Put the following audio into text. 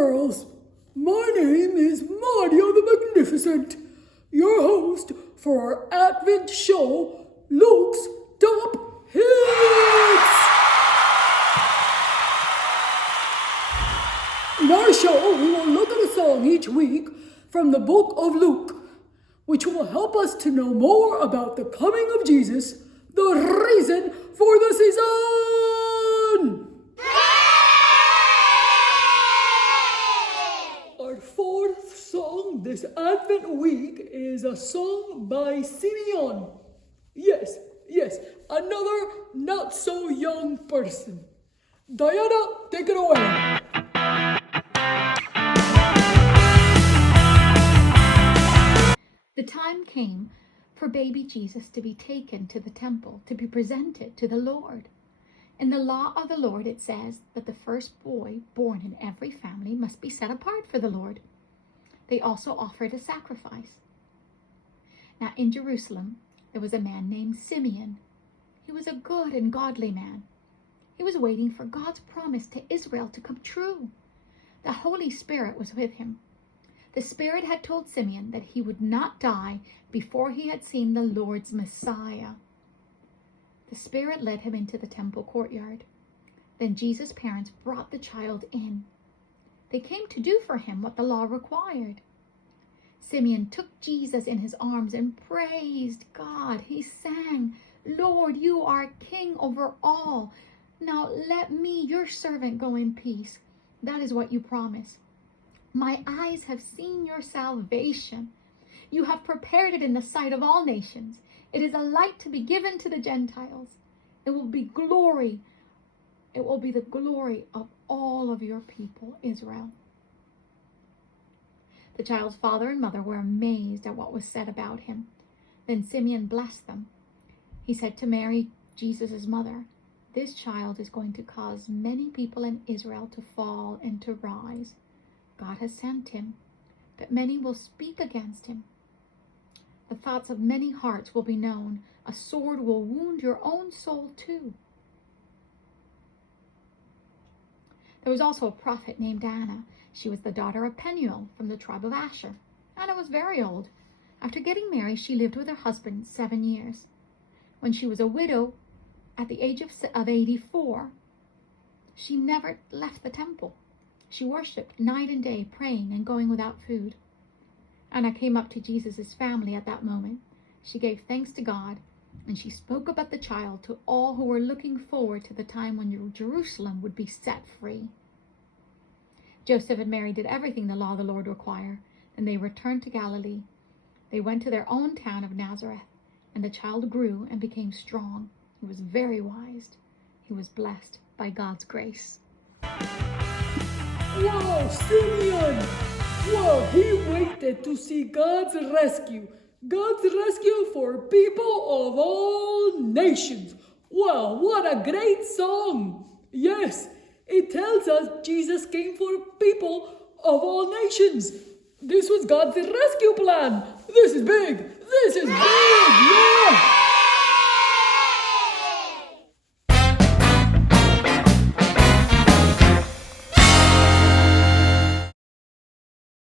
girls. My name is Mario the Magnificent, your host for our Advent show, Luke's Top Hits. In our show, we will look at a song each week from the book of Luke, which will help us to know more about the coming of Jesus, the reason for the season. Our fourth song this Advent week is a song by Simeon. Yes, another not so young person. Diana, take it away. The time came for baby Jesus to be taken to the temple to be presented to the Lord. In the law of the Lord, it says that the first boy born in every family must be set apart for the Lord. They also offered a sacrifice. Now in Jerusalem, there was a man named Simeon. He was a good and godly man. He was waiting for God's promise to Israel to come true. The Holy Spirit was with him. The Spirit had told Simeon that he would not die before he had seen the Lord's Messiah. The Spirit led him into the temple courtyard. Then Jesus' parents brought the child in. They came to do for him what the law required. Simeon took Jesus in his arms and praised God. He sang, "Lord, you are King over all. Now let me, your servant, go in peace." That is what you promised. My eyes have seen your salvation. You have prepared it in the sight of all nations. It is a light to be given to the Gentiles. It will be glory. It will be the glory of all of your people, Israel. The child's father and mother were amazed at what was said about him. Then Simeon blessed them. He said to Mary, Jesus' mother, "This child is going to cause many people in Israel to fall and to rise. God has sent him, but many will speak against him. The thoughts of many hearts will be known. A sword will wound your own soul too." There was also a prophet named Anna. She was the daughter of Penuel from the tribe of Asher. Anna was very old. After getting married, she lived with her husband 7 years. When she was a widow at the age of 84, she never left the temple. She worshipped night and day, praying and going without food. Anna came up to Jesus' family at that moment. She gave thanks to God, and she spoke about the child to all who were looking forward to the time when Jerusalem would be set free. Joseph and Mary did everything the law of the Lord required, and they returned to Galilee. They went to their own town of Nazareth, and the child grew and became strong. He was very wise. He was blessed by God's grace. Wow, Simeon! Wow, he waited to see God's rescue. God's rescue for people of all nations. Wow, what a great song! Yes, it tells us Jesus came for people of all nations. This was God's rescue plan. This is big. This is big. Yeah.